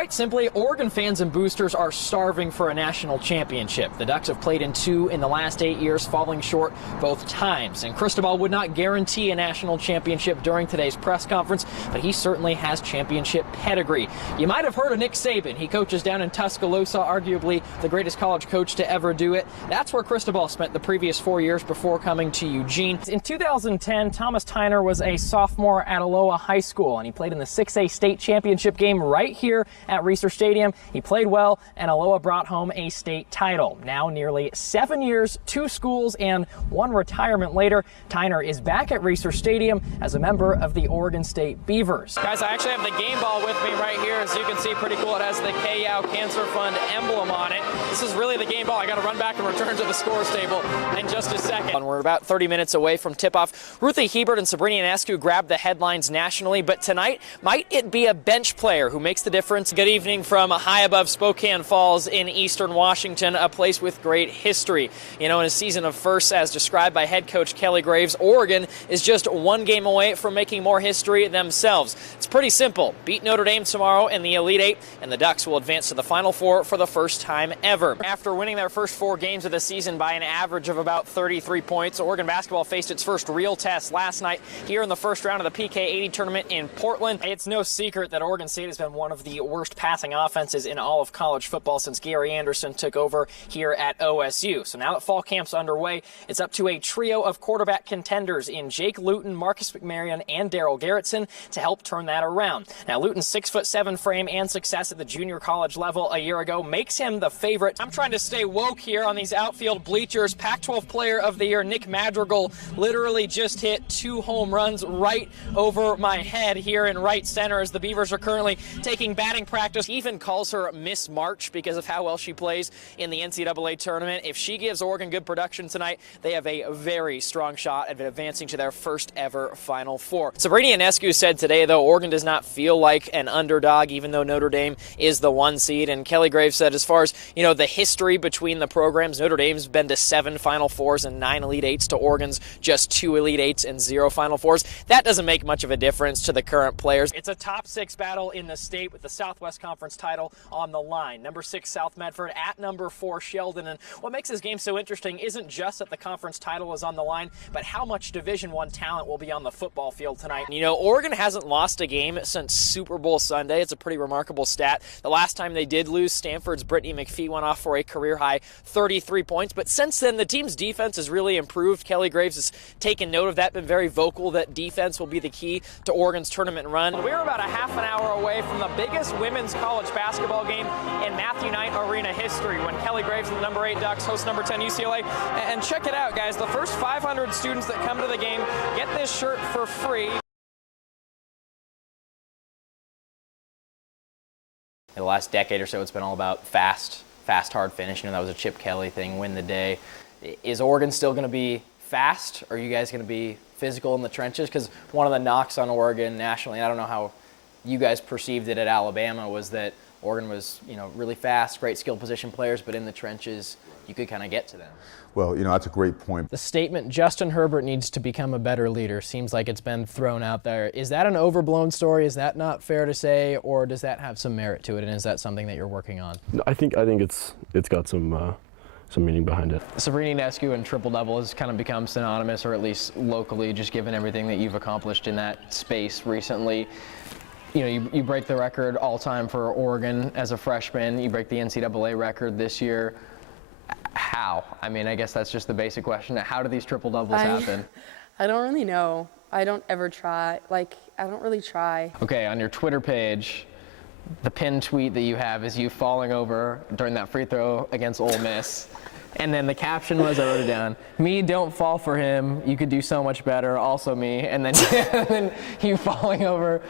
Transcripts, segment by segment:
Quite simply, Oregon fans and boosters are starving for a national championship. The Ducks have played in 2 in the last 8 years, falling short both times. And Cristobal would not guarantee a national championship during today's press conference, but he certainly has championship pedigree. You might have heard of Nick Saban. He coaches down in Tuscaloosa, arguably the greatest college coach to ever do it. That's where Cristobal spent the previous 4 years before coming to Eugene. In 2010, Thomas Tyner was a sophomore at Aloha High School, and he played in the 6A state championship game right here at Reser Stadium. He played well, and Aloha brought home a state title. Now, nearly 7 years, 2 schools, and 1 retirement later, Tyner is back at Reser Stadium as a member of the Oregon State Beavers. Guys, I actually have the game ball with me right here. As you can see, pretty cool. It has the KYAU Cancer Fund emblem on it. This is really the game ball. I got to run back and return to the scores table in just a second. And we're about 30 minutes away from tip-off. Ruthie Hebert and Sabrina Ionescu grabbed the headlines nationally, but tonight, might it be a bench player who makes the difference? Good evening from high above Spokane Falls in eastern Washington, a place with great history. You know, in a season of firsts, as described by head coach Kelly Graves, Oregon is just 1 game away from making more history themselves. It's pretty simple. Beat Notre Dame tomorrow in the Elite Eight, and the Ducks will advance to the Final Four for the first time ever. After winning their first 4 games of the season by an average of about 33 points, Oregon basketball faced its first real test last night here in the first round of the PK80 tournament in Portland. It's no secret that Oregon State has been one of the worst passing offenses in all of college football since Gary Anderson took over here at OSU. So now that fall camp's underway, it's up to a trio of quarterback contenders in Jake Luton, Marcus McMaryion, and Darryl Garrettson to help turn that around. Now, Luton's 6'7" frame and success at the junior college level a year ago makes him the favorite. I'm trying to stay woke here on these outfield bleachers. Pac-12 Player of the Year Nick Madrigal literally just hit 2 home runs right over my head here in right center as the Beavers are currently taking batting practice. He even calls her Miss March because of how well she plays in the NCAA tournament. If she gives Oregon good production tonight, they have a very strong shot at advancing to their first ever Final Four. Sabrina Ionescu said today, though, Oregon does not feel like an underdog, even though Notre Dame is the 1 seed. And Kelly Graves said, as far as, you know, the history between the programs, Notre Dame's been to 7 Final Fours and 9 Elite Eights to Oregon's just 2 Elite Eights and 0 Final Fours. That doesn't make much of a difference to the current players. It's a top 6 battle in the state with the Southwest Conference title on the line. Number 6 South Medford at number 4 Sheldon. And what makes this game so interesting isn't just that the conference title is on the line, but how much Division I talent will be on the football field tonight. You know, Oregon hasn't lost a game since Super Bowl Sunday. It's a pretty remarkable stat. The last time they did lose, Stanford's Brittany McPhee went off for a career-high 33 points. But since then, the team's defense has really improved. Kelly Graves has taken note of that, been very vocal that defense will be the key to Oregon's tournament run. We're about a half an hour away from the biggest women's college basketball game in Matthew Knight Arena history when Kelly Graves and the number 8 Ducks host number 10 UCLA. And check it out, guys. The first 500 students that come to the game get this shirt for free. In the last decade or so, it's been all about fast, hard finish. You know, that was a Chip Kelly thing, win the day. Is Oregon still going to be fast, or are you guys going to be physical in the trenches? Because one of the knocks on Oregon nationally, and I don't know how you guys perceived it at Alabama, was that Oregon was, you know, really fast, great skill position players, but in the trenches, you could kind of get to them. Well, you know, that's a great point. The statement, Justin Herbert needs to become a better leader, seems like it's been thrown out there. Is that an overblown story? Is that not fair to say, or does that have some merit to it, and is that something that you're working on? I think it's got some meaning behind it. Sabrina Ionescu and triple-double has kind of become synonymous, or at least locally, just given everything that you've accomplished in that space recently. You know, you break the record all-time for Oregon as a freshman. You break the NCAA record this year. How? I mean, I guess that's just the basic question. How do these triple-doubles happen? I don't really know. I don't ever try. Like, I don't really try. Okay, on your Twitter page, the pinned tweet that you have is you falling over during that free throw against Ole Miss. And then the caption was, I wrote it down, me, don't fall for him. You could do so much better. Also me. And then, and then you falling over.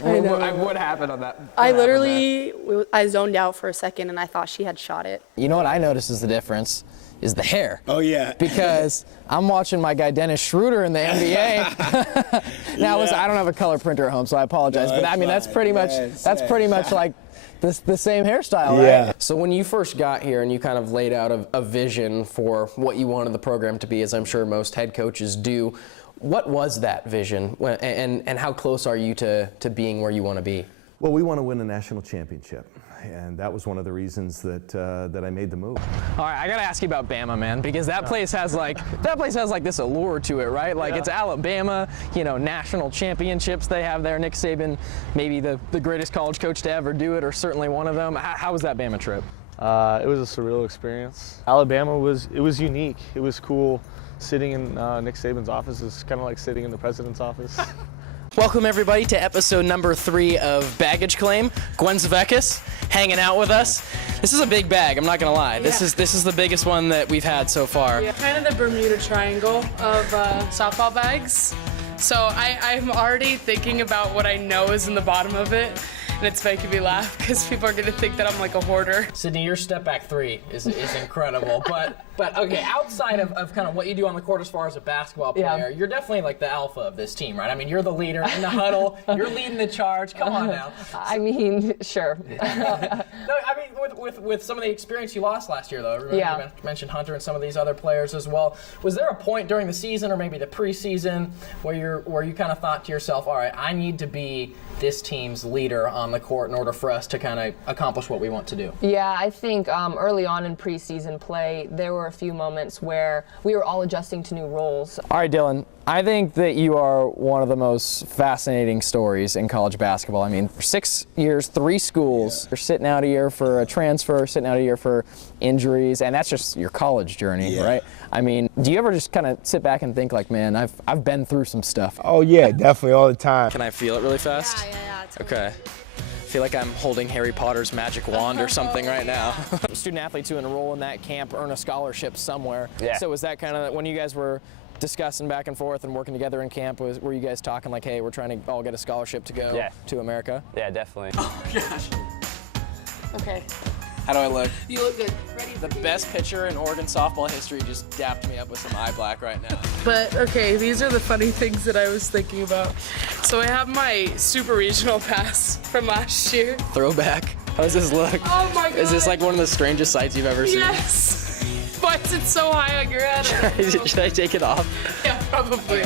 What happened on that? I zoned out for a second and I thought she had shot it. You know what I noticed is the difference is the hair. Oh, yeah. Because I'm watching my guy Dennis Schroeder in the NBA. Now, I don't have a color printer at home, so I apologize. No, but I mean, that's pretty much like the same hairstyle, right? Yeah. So when you first got here and you kind of laid out a vision for what you wanted the program to be, as I'm sure most head coaches do, what was that vision, and how close are you to being where you want to be? Well, we want to win a national championship, and that was one of the reasons that I made the move. All right, I gotta ask you about Bama, man, because that place has like this allure to it, right? Like it's Alabama, you know, national championships they have there. Nick Saban, maybe the greatest college coach to ever do it, or certainly one of them. How was that Bama trip? It was a surreal experience. Alabama was unique. It was cool. Sitting in Nick Saban's office is kind of like sitting in the president's office. Welcome everybody to episode number 3 of Baggage Claim. Gwen Zavekis hanging out with us. This is a big bag, I'm not gonna lie. This is the biggest one that we've had so far. Yeah, kind of the Bermuda Triangle of softball bags. So I'm already thinking about what I know is in the bottom of it. And it's making me laugh because people are gonna think that I'm like a hoarder. Sydney, your step back 3 is incredible, but okay, outside of kind of what you do on the court as far as a basketball player, you're definitely like the alpha of this team, right? I mean, you're the leader in the huddle, you're leading the charge. Come on now. I mean, sure. No, I mean, with some of the experience you lost last year, though. Remember you mentioned Hunter and some of these other players as well. Was there a point during the season or maybe the preseason where you kind of thought to yourself, all right, I need to be this team's leader on the court in order for us to kind of accomplish what we want to do? Yeah, I think early on in preseason play, there were a few moments where we were all adjusting to new roles. All right, Dylan, I think that you are one of the most fascinating stories in college basketball. I mean, for 6 years, 3 schools, you're sitting out a year for a transfer, sitting out a year for injuries, and that's just your college journey, right? I mean, do you ever just kind of sit back and think like, man, I've been through some stuff? Oh yeah, definitely, all the time. Can I feel it really fast? Yeah. Okay. I feel like I'm holding Harry Potter's magic wand or something right now. Student athletes who enroll in that camp earn a scholarship somewhere. Yeah. So was that kind of when you guys were discussing back and forth and working together in camp, were you guys talking like, hey, we're trying to all get a scholarship to go to America? Yeah, definitely. Oh gosh. Okay. How do I look? You look good. Ready? The best pitcher in Oregon softball history just dapped me up with some eye black right now. But okay, these are the funny things that I was thinking about. So I have my super regional pass from last year. Throwback. How does this look? Oh my god. Is this like one of the strangest sights you've ever seen? Yes. Why is it so high on your head? Should I take it off? Yeah, probably.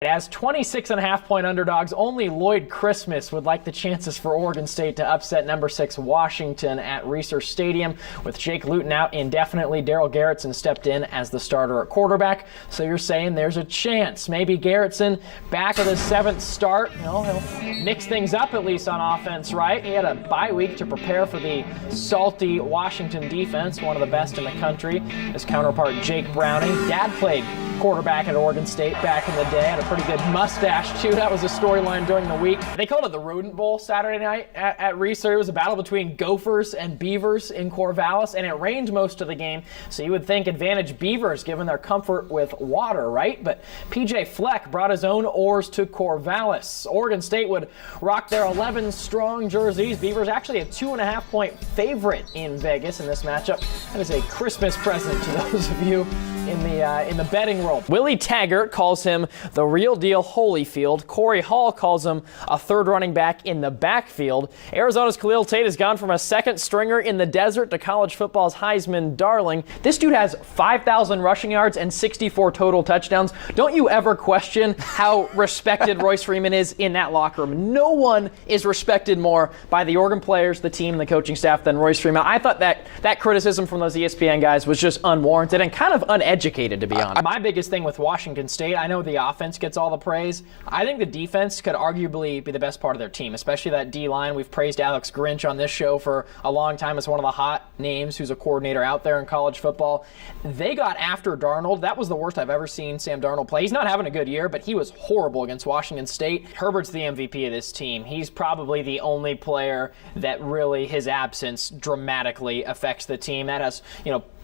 As 26.5-point underdogs, only Lloyd Christmas would like the chances for Oregon State to upset number 6 Washington at Research Stadium. With Jake Luton out indefinitely, Darrell Garretson stepped in as the starter at quarterback. So you're saying there's a chance. Maybe Garretson back with his 7th start. You know, he'll mix things up at least on offense, right? He had a bye week to prepare for the salty Washington defense, one of the best in the country. His counterpart, Jake Browning. Dad played quarterback at Oregon State back in the day. Had a pretty good mustache, too. That was a storyline during the week. They called it the Rodent Bowl Saturday night at Research. It was a battle between Gophers and Beavers in Corvallis, and it rained most of the game, so you would think advantage Beavers given their comfort with water, right? But PJ Fleck brought his own oars to Corvallis. Oregon State would rock their 11-strong jerseys. Beavers actually a 2.5-point favorite in Vegas in this matchup. That is a Christmas present to those of you in the betting world. Willie Taggart calls him the real deal Holyfield. Corey Hall calls him a third running back in the backfield. Arizona's Khalil Tate has gone from a second stringer in the desert to college football's Heisman darling. This dude has 5,000 rushing yards and 64 total touchdowns. Don't you ever question how respected Royce Freeman is in that locker room. No one is respected more by the Oregon players, the team, and the coaching staff than Royce Freeman. I thought that criticism from those ESPN guys was just unwarranted and kind of uneducated, to be honest. My biggest thing with Washington State, I know the offense gets all the praise. I think the defense could arguably be the best part of their team, especially that D-line. We've praised Alex Grinch on this show for a long time as one of the hot names who's a coordinator out there in college football. They got after Darnold. That was the worst I've ever seen Sam Darnold play. He's not having a good year, but he was horrible against Washington State. Herbert's the MVP of this team. He's probably the only player that really, his absence dramatically affects the team. That has,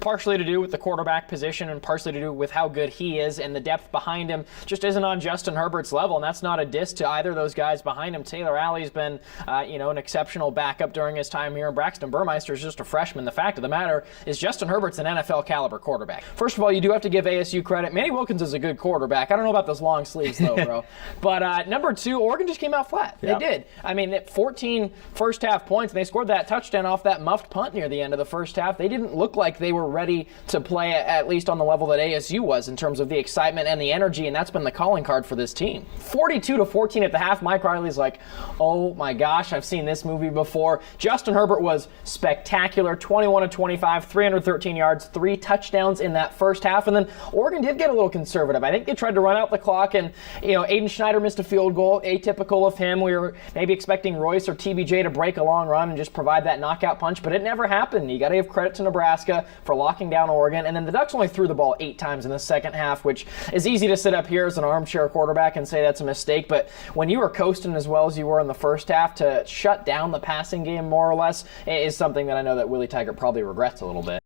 partially to do with the quarterback position and partially to do with how good he is, and the depth behind him just isn't on Justin Herbert's level, and that's not a diss to either of those guys behind him. Taylor Alley's been, an exceptional backup during his time here, and Braxton Burmeister's just a freshman. The fact of the matter is Justin Herbert's an NFL caliber quarterback. First of all, you do have to give ASU credit. Manny Wilkins is a good quarterback. I don't know about those long sleeves, though, bro. But number 2, Oregon just came out flat. They did. I mean, 14 first half points, and they scored that touchdown off that muffed punt near the end of the first half. They didn't look like they were ready to play at least on the level level that ASU was in terms of the excitement and the energy, and that's been the calling card for this team. 42-14 at the half. Mike Riley's like, oh my gosh, I've seen this movie before. Justin Herbert was spectacular, 21-25, 313 yards, 3 touchdowns in that first half, and then Oregon did get a little conservative. I think they tried to run out the clock, and Aiden Schneider missed a field goal, atypical of him. We were maybe expecting Royce or TBJ to break a long run and just provide that knockout punch, but it never happened. You got to give credit to Nebraska for locking down Oregon, and then the Ducks only threw the ball 8 times in the second half, which is easy to sit up here as an armchair quarterback and say that's a mistake, but when you were coasting as well as you were in the first half, to shut down the passing game more or less is something that I know that Willie Taggart probably regrets a little bit.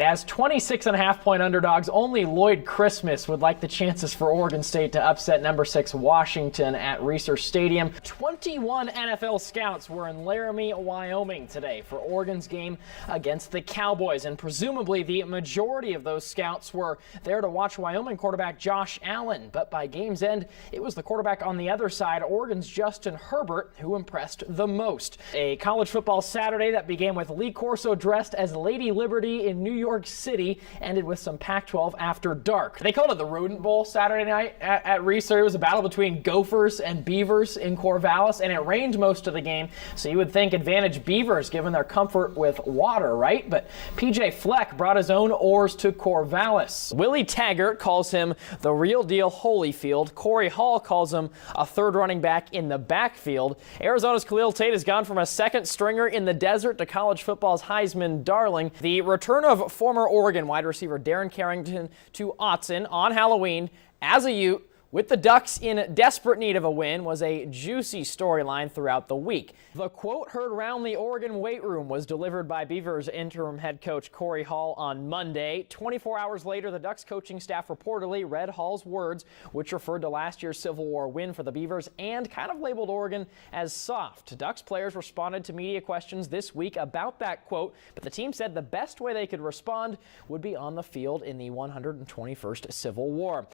As 26.5-point underdogs, only Lloyd Christmas would like the chances for Oregon State to upset number 6 Washington at Research Stadium. 21 NFL scouts were in Laramie, Wyoming today for Oregon's game against the Cowboys, and presumably the majority of those scouts were there to watch Wyoming quarterback Josh Allen. But by game's end, it was the quarterback on the other side, Oregon's Justin Herbert, who impressed the most. A college football Saturday that began with Lee Corso dressed as Lady Liberty in New York City ended with some Pac-12 after dark. They called it the Rodent Bowl Saturday night at Research. It was a battle between Gophers and Beavers in Corvallis, and it rained most of the game, so you would think advantage Beavers given their comfort with water, right? But PJ Fleck brought his own oars to Corvallis. Willie Taggart calls him the real deal Holyfield. Corey Hall calls him a third running back in the backfield. Arizona's Khalil Tate has gone from a second stringer in the desert to college football's Heisman darling. The return of former Oregon wide receiver Darren Carrington to Autzen on Halloween as a Ute with the Ducks in desperate need of a win was a juicy storyline throughout the week. The quote heard around the Oregon weight room was delivered by Beavers interim head coach Corey Hall on Monday. 24 hours later, the Ducks coaching staff reportedly read Hall's words, which referred to last year's Civil War win for the Beavers and kind of labeled Oregon as soft. Ducks players responded to media questions this week about that quote, but the team said the best way they could respond would be on the field in the 121st Civil War.